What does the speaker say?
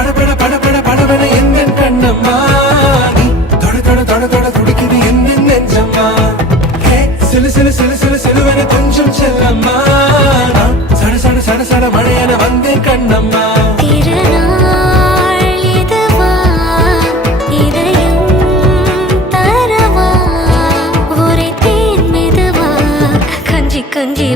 படபட படபட படபட எந்த கண்ணம்மா நீ தொட தொட தொட தொட துடிக்குது எந்த நெஞ்சம்மா ஹே சிலு சிலு சிலு சிலு சிலுவன கொஞ்சம் செல்லம்மா நான் சட சட சட சட மழையன வந்தேன் கண்ணம்மா திருநாள் இதுவா இதயம் தரவா ஒரே தேன் மெதுவா கஞ்சி கஞ்சி